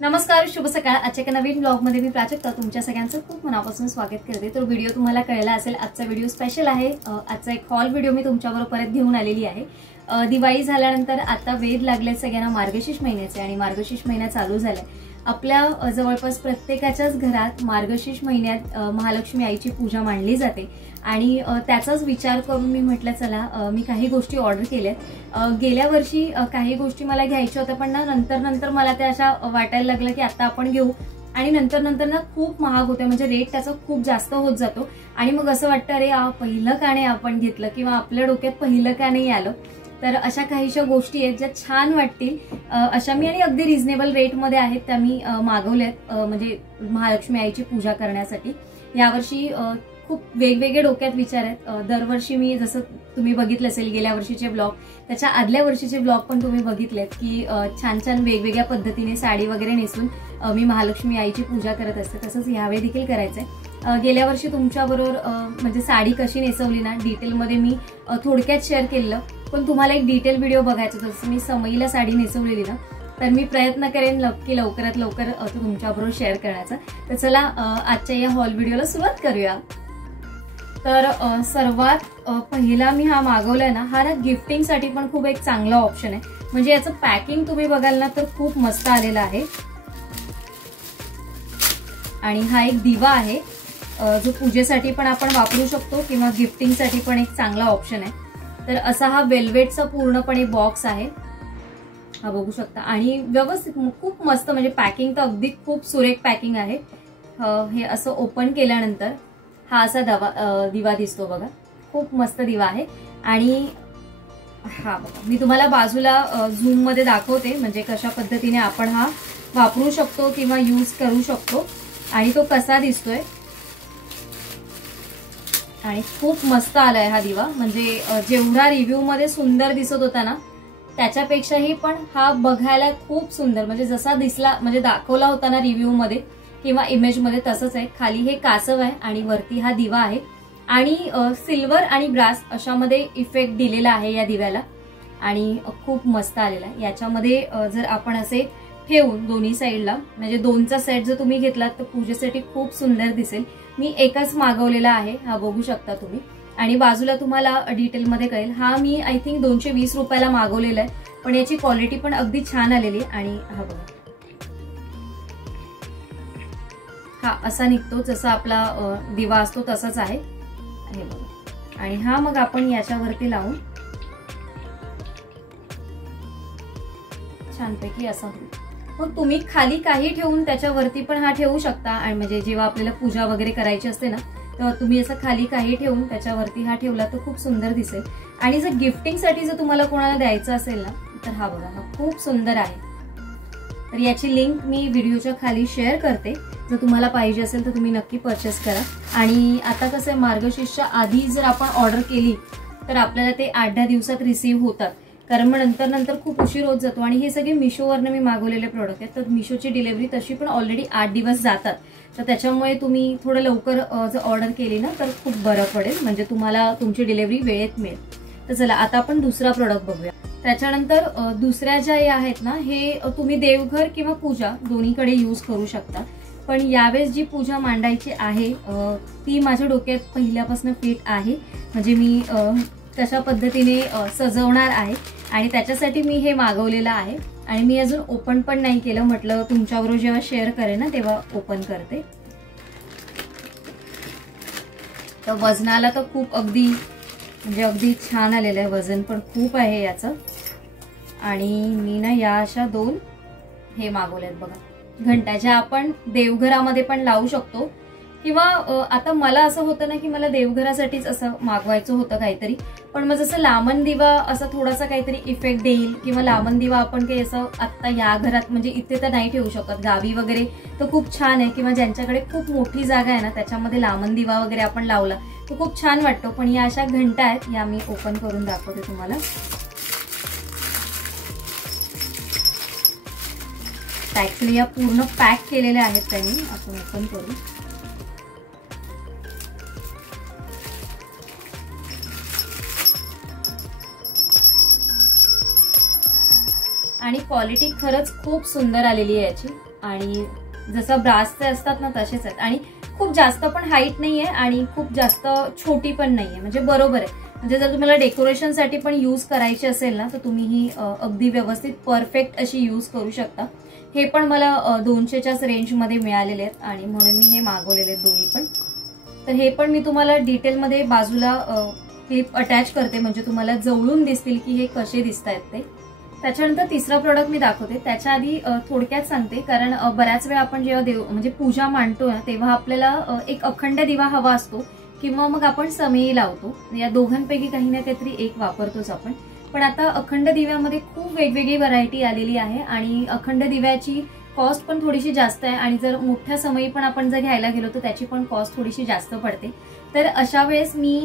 नमस्कार, शुभ सकाळ। आजच्या एका नवीन ब्लॉग मध्ये मी प्राजक्ता तुमच्या सगळ्यांचं खूप मनापासून स्वागत करते। तर व्हिडिओ तुम्हाला कळला असेल, आजचा व्हिडिओ स्पेशल आहे। आजचा एक हॉल व्हिडिओ मी तुमच्याबरोबर परत घेऊन आलेली आहे। दिवाळी झाल्यानंतर आता वेध लागले सगळ्यांना मार्गशीर्ष महिन्याचे आणि मार्गशीर्ष महिना चालू झालाय। आपल्या जवळपास प्रत्येकाच्याच घरात मार्गशीर्ष महिन्यात महालक्ष्मी आईची पूजा मांडली जाते आणि त्याचाच विचार करून मी म्हटलं चला मी काही गोष्टी ऑर्डर केल्यात। गेल्या वर्षी काही गोष्टी मला घ्यायच्या होत्या, पण नंतर मला त्या अशा वाटायला लागलं की आता आपण घेऊ आणि नंतर ना खूप महाग होते, म्हणजे रेट त्याचा खूप जास्त होत जातो आणि मग असं वाटतं अरे पहिलं का नाही आपण घेतलं किंवा आपल्या डोक्यात पहिलं का नाही आलं। तर अशा काहीशा गोष्टी आहेत ज्या छान वाटतील अशा मी आणि अगदी रिझनेबल रेटमध्ये आहेत त्या मी मागवल्यात, म्हणजे महालक्ष्मी आईची पूजा करण्यासाठी। यावर्षी खूप वेगवेगळे डोक्यात विचार आहेत। दरवर्षी मी जसं तुम्ही बघितलं असेल गेल्या वर्षीचे ब्लॉग, त्याच्या आदल्या वर्षीचे ब्लॉग पण तुम्ही बघितलेत की छान छान वेगवेगळ्या पद्धतीने साडी वगैरे नेसून मी महालक्ष्मी आईची पूजा करत असते। तसंच यावेळी देखील करायचंय। गेल्या वर्षी तुमच्याबरोबर म्हणजे साडी कशी नेसवली ना डिटेलमध्ये मी थोडक्यात शेअर केलं, पण तुम्हाला एक डिटेल व्हिडिओ बघायचा जसं मी समईला साडी नेसवलेली ना, तर मी प्रयत्न करेन नक्की लवकरात लवकर तुमच्याबरोबर शेअर करायचा। तर चला आजच्या या हॉल व्हिडिओला सुरुवात करूया। तर सर्वात पहिला मी हा मागवलाय ना, हा गिफ्टिंग साठी पण खूप एक चांगला ऑप्शन आहे। म्हणजे याचं पॅकिंग तुम्ही बघाल ना तर खूप मस्त आलेलं आहे आणि हा एक दिवा आहे जो पूजेसाठी पण आपण वापरू शकतो किंवा गिफ्टिंग साठी पण एक चांगला ऑप्शन आहे। तर असा हा वेल्वेटचा पूर्णपणे बॉक्स आहे, हा बघू शकता आणि व्यवस्थित खूप मस्त, म्हणजे पॅकिंग तर अगदी खूप सुरेख पॅकिंग आहे। हे असं ओपन केल्यानंतर हा असा दिवा दिसतो बघा, खूप मस्त दिवा आहे। आणि हा बघा मी तुम्हाला बाजूला झूम मध्ये दाखवते म्हणजे कशा पद्धतीने आपण हा वापरू शकतो किंवा यूज करू शकतो आणि तो कसा दिसतोय। आणि खूप मस्त आलाय हा दिवा, म्हणजे जेवढा रिव्ह्यू मध्ये सुंदर दिसत होता ना त्याच्यापेक्षाही पण हा बघायला खूप सुंदर, म्हणजे जसा दिसला म्हणजे दाखवला होता ना रिव्ह्यू मध्ये किंवा इमेज मध्ये तसंच आहे। खाली हे कासव आहे आणि वरती हा दिवा आहे आणि सिल्वर आणि ब्रास अशामध्ये इफेक्ट दिलेला आहे या दिव्याला आणि खूप मस्त आलेला आहे। याच्यामध्ये जर आपण असे ठेवून दोन्ही साईडला, म्हणजे दोनचा सेट जर तुम्ही घेतलात तर पूजेसाठी खूप सुंदर दिसेल। मी एकच मागवलेला आहे, हा बघू शकता तुम्ही आणि बाजूला तुम्हाला डिटेलमध्ये कळेल। हा मी आय थिंक 220 रुपयाला मागवलेला आहे, पण याची क्वालिटी पण अगदी छान आलेली आणि हा बघा हा असा निघतो, जसा आपला दिवा असतो तसाच आहे हे बघा। आणि हा मग आपण याच्यावरती लावून छानपैकी असा होईल। मग तुम्ही खाली काही ठेवून त्याच्यावरती पण हा ठेवू शकता आणि म्हणजे जेव्हा आपल्याला पूजा वगैरे करायची असते ना तेव्हा तुम्ही असं खाली काही ठेवून त्याच्यावरती हा ठेवला तर खूप सुंदर दिसेल। आणि जर गिफ्टिंग साठी जर तुम्हाला कोणाला द्यायचं असेल ना तर हा बघा हा खूप सुंदर आहे। तर याची लिंक मी व्हिडिओच्या खाली शेअर करते, जर तुम्हाला पाहिजे असेल तर तुम्ही नक्की परचेस करा। आणि आता कसं आहे, मार्गशीर्षच्या आधी जर आपण ऑर्डर केली तर आपल्याला ते 8-10 दिवसात रिसीव्ह होतात, कारण मग नंतर खूप उशीर होत जातो। आणि हे सगळे मिशोवरनं मी मागवलेले प्रोडक्ट आहेत, तर मिशोची डिलिव्हरी तशी पण ऑलरेडी 8 दिवस जातात, तर त्याच्यामुळे तुम्ही थोडं लवकर जर ऑर्डर केली ना तर खूप बरं पडेल, म्हणजे तुम्हाला तुमची डिलिव्हरी वेळेत मिळेल। तर चला आता आपण दुसरा प्रोडक्ट बघूया। त्याच्यानंतर दुसऱ्या ज्या आहेत ना, हे तुम्ही देवघर किंवा पूजा दोन्हीकडे यूज करू शकता, पण यावेळेस जी पूजा मांडायची आहे ती माझ्या डोक्यात पहिल्यापासून फिट आहे, म्हणजे मी कशा पद्धतीने सजवणार आहे आणि त्याच्यासाठी मी हे मागवलेलं आहे आणि मी अजून ओपन पण नाही केलं, म्हटलं तुमच्याबरोबर जेव्हा शेअर करेन ना तेव्हा ओपन करते। तर वजनाला तर खूप अगदी म्हणजे अगदी छान आलेलं आहे, वजन पण खूप आहे याचं। आणि मी ना या अशा 2 हे मागवल्यात बघा घंटा, ज्या आपण देवघरामध्ये पण लावू शकतो किंवा आता मला असं होतं ना की मला देवघरासाठीच असं मागवायचं होतं काहीतरी, पण मग जसं लांबन दिवा असा थोडासा काहीतरी इफेक्ट देईल किंवा लांबन दिवा आपण काही असं आता या घरात म्हणजे इथे तर नाही ठेवू शकत, गावी वगैरे तर खूप छान आहे किंवा ज्यांच्याकडे खूप मोठी जागा आहे ना त्याच्यामध्ये लांबन दिवा वगैरे आपण लावला तर खूप छान वाटतो। पण या अशा घंटा आहेत, या मी ओपन करून दाखवते तुम्हाला। ऍक्च्युली या पूर्ण पॅक केलेल्या आहेत त्यांनी, आपण ओपन करू। आणि क्वालिटी खरंच खूप सुंदर आलेली आहे याची। आणि जसं ब्रासचे असतात ना तसेच आहेत आणि खूप जास्त पण हाईट नाहीये आणि खूप जास्त छोटी पण नाहीये, म्हणजे बरोबर आहे. म्हणजे जर तुम्हाला डेकोरेशनसाठी पण यूज करायची असेल ना तर तुम्ही ही अगदी व्यवस्थित परफेक्ट अशी यूज करू शकता. हे पण मला 200च्याच रेंजमध्ये मिळालेले आहेत आणि म्हणून मी हे मागवलेले आहेत दोन्ही पण. तर हे पण मी तुम्हाला डिटेलमध्ये बाजूला क्लिप अटॅच करते, म्हणजे तुम्हाला जवळून दिसतील की हे कसे दिसत आहेत ते. त्याच्यानंतर तिसरा प्रोडक्ट मी दाखवते. त्याच्या आधी थोडक्यात सांगते, कारण बऱ्याच वेळा आपण जेव्हा म्हणजे पूजा मांडतो ना तेव्हा आपल्याला एक अखंड दिवा हवा असतो किंवा मग आपण समई लावतो. या दोघांपैकी काही ना काहीतरी एक वापरतोच आपण. पण आता अखंड दिव्यामध्ये खूप वेगवेगळी व्हरायटी आलेली आहे आणि अखंड दिव्याची कॉस्ट पण थोडीशी जास्त आहे आणि जर मोठ्या समई पण आपण जर घ्यायला गेलो तर त्याची पण कॉस्ट थोडीशी जास्त पडते. तर अशा वेळेस मी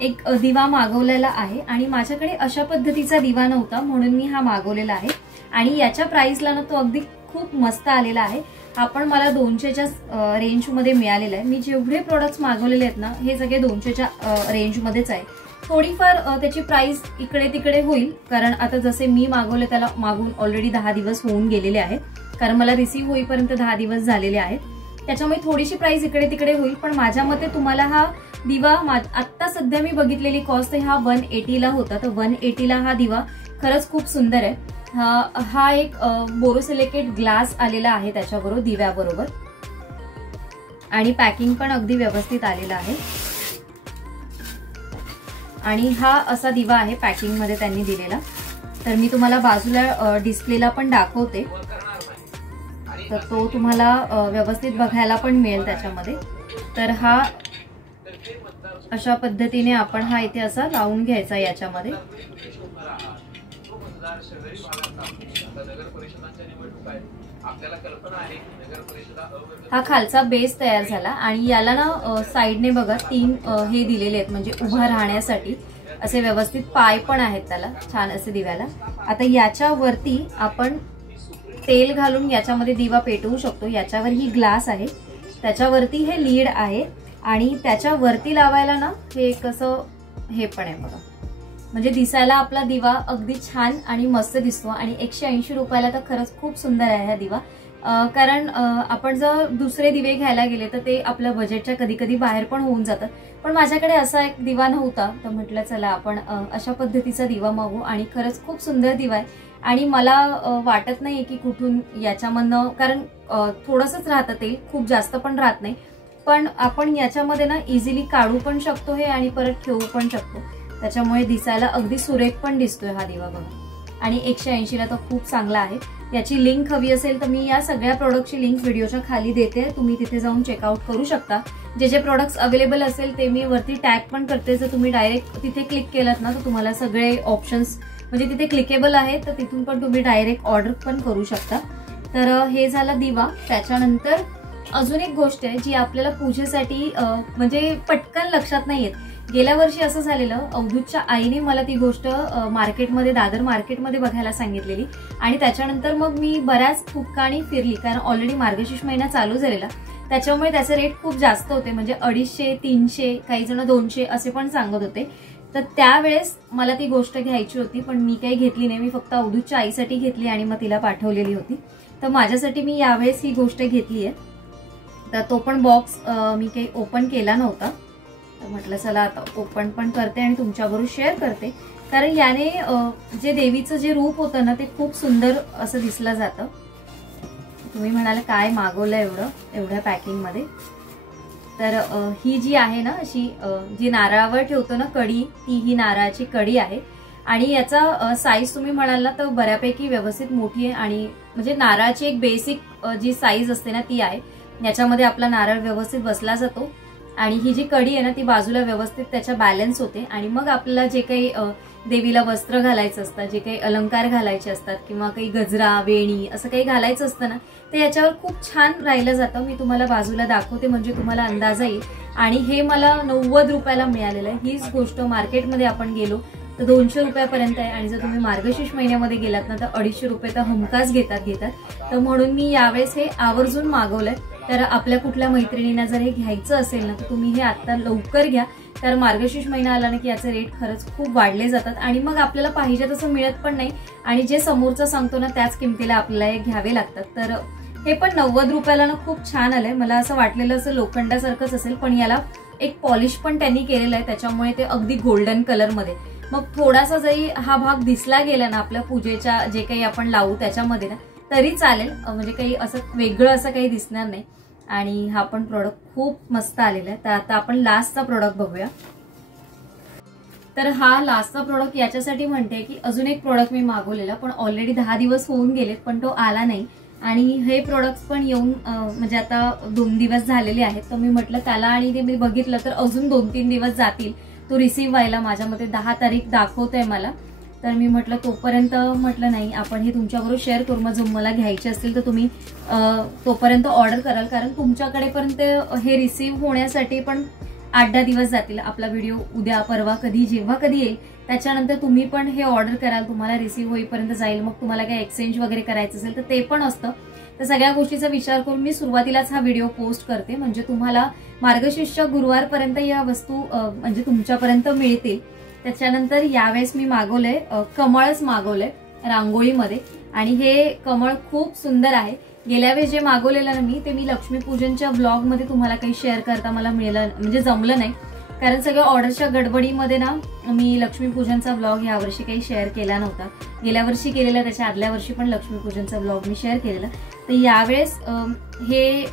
एक दिवा मागवलेला आहे आणि माझ्याकडे अशा पद्धतीचा दिवा नव्हता म्हणून मी हा मागवलेला आहे आणि याच्या प्राइसला ना तो अगदी खूप मस्त आलेला आहे. हा पण मला 200च्या रेंजमध्ये मिळालेला आहे. मी जेवढे प्रोडक्ट्स मागवलेले आहेत ना हे सगळे 200च्या रेंजमध्येच आहे. थोडीफार त्याची प्राइस इकडे तिकडे होईल, कारण आता जसे मी मागवले त्याला मागून ऑलरेडी 10 दिवस होऊन गेलेले आहेत, कारण मला रिसीव्ह होईपर्यंत 10 दिवस झालेले आहेत. त्याच्यामुळे थोडीशी प्राइस इकडे तिकडे होईल. पण माझ्या मते तुम्हाला हा दिवा आता सध्या मी बघितलेली कॉस्ट हा 180ला होता. तर 180ला हा दिवा खरंच खूप सुंदर आहे. हा एक बोरोसिलिकेट ग्लास आलेला आहे त्याच्याबरोबर दिव्याबरोबर आणि पॅकिंग पण अगदी व्यवस्थित आलेलं आहे. आणि हा असा दिवा आहे पॅकिंग मध्ये त्यांनी दिलेला. तर मी तुम्हाला बाजूला डिस्प्लेला पण दाखवते, तर तो तुम्हाला व्यवस्थित बघायला पण मिळेल त्याच्यामध्ये. तर हा अशा पद्धतीने आपण हा इथे असा लावून घ्यायचा याच्यामध्ये. हा खालचा बेस तयार झाला आणि याला ना साइडने बघा 3 हे दिलेले आहेत, म्हणजे उभा राहण्यासाठी असे व्यवस्थित पाय पण आहेत त्याला छान असे दिव्याला. आता याच्यावरती आपण तेल घालून याच्यामध्ये दिवा पेटवू शकतो. याच्यावर ही ग्लास आहे, त्याच्यावरती हे लीड आहे आणि त्याच्यावरती लावायला ना हे कसं हे पण आहे बघा, म्हणजे दिसायला आपला दिवा अगदी छान आणि मस्त दिसतो. आणि 180 रुपयाला तर खरंच खूप सुंदर आहे हा दिवा. कारण आपण जर दुसरे दिवे घ्यायला गेले तर ते आपल्या बजेटच्या कधी कधी बाहेर पण होऊन जातात. पण माझ्याकडे असा एक दिवा नव्हता, तर म्हटलं चला आपण अशा पद्धतीचा दिवा मागवू आणि खरंच खूप सुंदर दिवा आहे. आणि मला वाटत नाहीये की कुठून याच्यामधनं, कारण थोडंसंच राहतं ते, खूप जास्त पण राहत नाही, पण आपण याच्यामध्ये ना इझिली काढू पण शकतो हे आणि परत ठेवू पण शकतो. त्याच्यामुळे दिसायला अगदी सुरेख पण दिसतोय हा दिवा बघा. आणि 180ला तर खूप चांगला आहे. याची लिंक हवी असेल तर मी या सगळ्या प्रोडक्टची लिंक व्हिडिओच्या खाली देते, तुम्ही तिथे जाऊन चेकआउट करू शकता. जे जे प्रोडक्ट्स अवेलेबल असेल ते मी वरती टॅग पण करते. जर तुम्ही डायरेक्ट तिथे क्लिक केलात ना तर तुम्हाला सगळे ऑप्शन्स म्हणजे तिथे क्लिकेबल आहेत, तर तिथून पण तुम्ही डायरेक्ट ऑर्डर पण करू शकता. तर हे झाला दिवा. त्याच्यानंतर अजून एक गोष्ट आहे जी आपल्याला पूजेसाठी म्हणजे पटकन लक्षात नाही येत. गेल्या वर्षी असं झालेलं, अवधूतच्या आईने मला ती गोष्ट मार्केटमध्ये, दादर मार्केटमध्ये बघायला सांगितलेली आणि त्याच्यानंतर मग मी बऱ्याच ठिकाणी फिरली, कारण ऑलरेडी मार्गशीर्ष महिना चालू झालेला. त्याच्यामुळे त्याचे रेट खूप जास्त होते, म्हणजे 250, 300, काही जण 200 असे पण सांगत होते. तर त्यावेळेस मला ती गोष्ट घ्यायची होती, पण मी काही घेतली नाही. मी फक्त अवधूतच्या आईसाठी घेतली आणि मग तिला पाठवलेली होती. तर माझ्यासाठी मी यावेळेस ही गोष्ट घेतली आहे. तर तो पण बॉक्स मी काही ओपन केला नव्हता, तर म्हटलं चला आता ओपन पण करते आणि तुमच्याबरोबर शेअर करते. कारण याने जे देवीचं जे रूप होतं ना ते खूप सुंदर असं दिसलं जातं. तुम्ही म्हणाल काय मागवलं एवढ्या पॅकिंगमध्ये, तर ही जी आहे ना अशी जी नारळावर ठेवतो ना कडी, ती ही नारळाची कडी आहे. आणि याचा साईज तुम्ही म्हणाल ना तर बऱ्यापैकी व्यवस्थित मोठी आहे आणि म्हणजे नारळाची एक बेसिक जी साईज असते ना ती आहे. याच्यामध्ये आपला नारळ व्यवस्थित बसला जातो आणि ही जी कडी आहे ना ती बाजूला व्यवस्थित त्याच्या बॅलन्स होते. आणि मग आपल्याला जे काही देवीला वस्त्र घालायचं असतं, जे काही अलंकार घालायचे असतात किंवा काही गजरा, वेणी असं काही घालायचं असतं ना ते याच्यावर खूप छान राहिलं जातं. मी तुम्हाला बाजूला दाखवते म्हणजे तुम्हाला अंदाज येईल. आणि हे मला 90 रुपयाला मिळालेलं आहे. हीच गोष्ट मार्केटमध्ये आपण गेलो तर 200 रुपयापर्यंत आहे आणि जर तुम्ही मार्गशीर्ष महिन्यामध्ये गेलात ना तर 250 रुपये तर हमखास घेतात. तर म्हणून मी यावेळेस हे आवर्जून मागवलंय. तर आपल्या कुठल्या मैत्रिणींना जर हे घ्यायचं असेल ना तर तुम्ही हे आता लवकर घ्या, तर मार्गशीर्ष महिना आला ना की याचे रेट खरंच खूप वाढले जातात आणि मग आपल्याला पाहिजे तसं मिळत पण नाही आणि जे समोरचं सांगतो ना त्याच किमतीला आपल्याला हे घ्यावे लागतात. तर हे पण 90 रुपयाला ना खूप छान आलंय. मला असं वाटलेलं असं लोखंडासारखंच असेल, पण याला एक पॉलिश पण त्यांनी केलेलं आहे, त्याच्यामुळे ते अगदी गोल्डन कलर मध्ये. मग थोडासा जरी हा भाग दिसला गेला ना आपल्या पूजेच्या जे काही आपण लावू त्याच्यामध्ये ना तरी चालेल, म्हणजे काही असं वेगळं असं काही दिसणार नाही. आणि हा पण प्रोडक्ट खूप मस्त आलेला आहे. तर आता आपण लास्टचा प्रोडक्ट बघूया. तर हा लास्टचा प्रोडक्ट याच्यासाठी म्हणते की अजून एक प्रोडक्ट मी मागवलेला, पण ऑलरेडी 10 दिवस होऊन गेलेत पण तो आला नाही. आणि हे प्रोडक्ट्स पण येऊन म्हणजे आता 2 दिवस झालेले आहेत. तर मी म्हटलं त्याला, आणि ते मी बघितलं तर अजून 2-3 दिवस जातील तो रिसीव्ह व्हायला. माझ्यामध्ये 10 तारीख दाखवतोय मला. तर मी म्हटलं तोपर्यंत म्हटलं नाही, आपण हे तुमच्याबरोबर शेअर करू. मग मला घ्यायचे असतील तर तुम्ही तोपर्यंत ऑर्डर कराल, कारण तुमच्याकडेपर्यंत हे रिसीव्ह होण्यासाठी पण 8-10 दिवस जातील. आपला व्हिडिओ उद्या परवा कधी जेव्हा कधी येईल त्याच्यानंतर तुम्ही पण हे ऑर्डर कराल, तुम्हाला रिसीव्ह होईपर्यंत जाईल. मग तुम्हाला काही एक्सचेंज वगैरे करायचं असेल तर ते पण असतं. तर सगळ्या गोष्टीचा विचार करून मी सुरुवातीलाच हा व्हिडिओ पोस्ट करते, म्हणजे तुम्हाला मार्गशीर्ष गुरुवारपर्यंत या वस्तू म्हणजे तुमच्यापर्यंत मिळतील. त्याच्यानंतर यावेळेस मी मागवलंय कमळच मागवलंय रांगोळीमध्ये, आणि हे कमळ खूप सुंदर आहे. गेल्या वेळेस जे मागवलेलं ना मी लक्ष्मीपूजनच्या ब्लॉग मध्ये तुम्हाला काही शेअर करता मला मिळालं म्हणजे जमलं नाही, कारण सगळ्या ऑर्डरच्या गडबडीमध्ये ना मी लक्ष्मीपूजनचा ब्लॉग यावर्षी काही शेअर केला नव्हता. गेल्या वर्षी केलेला, त्याच्या आदल्या वर्षी पण लक्ष्मीपूजनचा ब्लॉग मी शेअर केलेला. तर यावेळेस हे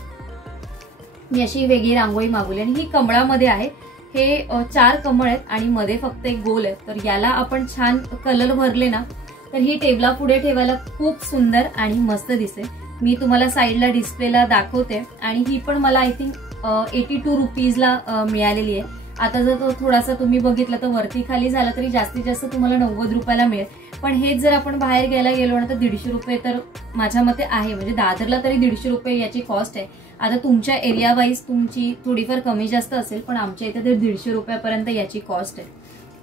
मी अशी वेगळी रांगोळी मागवली, आणि ही कमळामध्ये आहे. हे 4 कमळ आहेत आणि मध्ये फक्त एक गोल आहे. तर याला आपण छान कलर भरले ना तर ही टेबला पुढे ठेवायला खूप सुंदर आणि मस्त दिसेल. मी तुम्हाला साईडला डिस्प्लेला दाखवते. आणि ही पण मला आय थिंक 82 रुपीजला मिळालेली आहे. आता जर तो थोडासा तुम्ही बघितलं तर वरती खाली झाला तरी जास्तीत जास्त तुम्हाला 90 रुपयाला मिळेल. पण हेच जर आपण बाहेर घ्यायला गेलो ना तर 150 रुपये तर माझ्या मते आहे. म्हणजे दादरला तरी 150 रुपये याची कॉस्ट आहे. आता तुमच्या एरिया वाईज तुमची थोडीफार कमी जास्त असेल, पण आमच्या इथे तर 150 रुपयापर्यंत याची कॉस्ट आहे.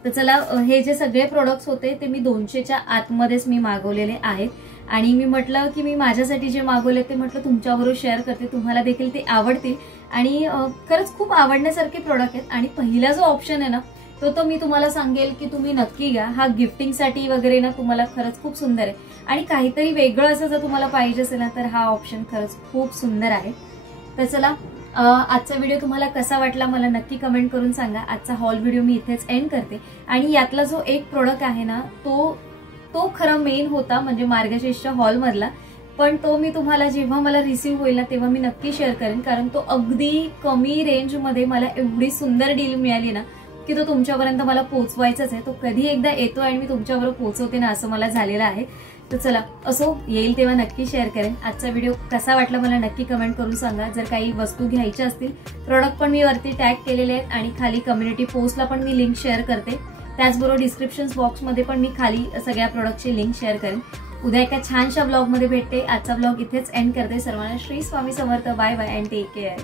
तर चला, हे जे सगळे प्रोडक्ट्स होते ते मी 200च्या आतमध्येच मी मागवलेले आहेत. आणि मी म्हटलं की मी माझ्यासाठी जे मागवले ते म्हटलं तुमच्याबरोबर शेअर करते, तुम्हाला देखील ते आवडतील. आणि खरंच खूप आवडण्यासारखे प्रोडक्ट आहेत. आणि पहिला जो ऑप्शन आहे ना तो मी तुम्हाला सांगेल की तुम्ही नक्की घ्या. हा गिफ्टिंगसाठी वगैरे ना तुम्हाला खरंच खूप सुंदर आहे. आणि काहीतरी वेगळं असं जर तुम्हाला पाहिजे असेल ना तर हा ऑप्शन खरंच खूप सुंदर आहे. तर चला, आजचा व्हिडिओ तुम्हाला कसा वाटला मला नक्की कमेंट करून सांगा. आजचा हॉल व्हिडिओ मी इथेच एंड करते. आणि यातला जो एक प्रोडक्ट आहे ना तो खरं मेन होता, म्हणजे मार्गशीर्ष हॉल मधला. पण तो मी तुम्हाला जेव्हा मला रिसीव्ह होईल ना तेव्हा मी नक्की शेअर करेन, कारण तो अगदी कमी रेंजमध्ये मला एवढी सुंदर डील मिळाली ना की तो तुमच्यापर्यंत मला पोहोचवायचाच आहे. तो कधी एकदा येतो आणि मी तुमच्याबरोबर पोहोचवते ना असं मला झालेलं आहे. तर चला, असो, येईल तेव्हा नक्की शेअर करेन. आजचा व्हिडिओ कसा वाटला मला नक्की कमेंट करून सांगा. जर काही वस्तू घ्यायच्या असतील, प्रोडक्ट पण मी वरती टॅग केलेले आहेत आणि खाली कम्युनिटी पोस्टला पण मी लिंक शेअर करते. त्याचबरोबर डिस्क्रिप्शन बॉक्समध्ये पण मी खाली सगळ्या प्रोडक्टची लिंक शेअर करेन. उद्या एका छानशा ब्लॉगमध्ये भेटते. आजचा ब्लॉग इथेच एंड करते. सर्वांना Shri Swami Samarth. Bye bye and take care.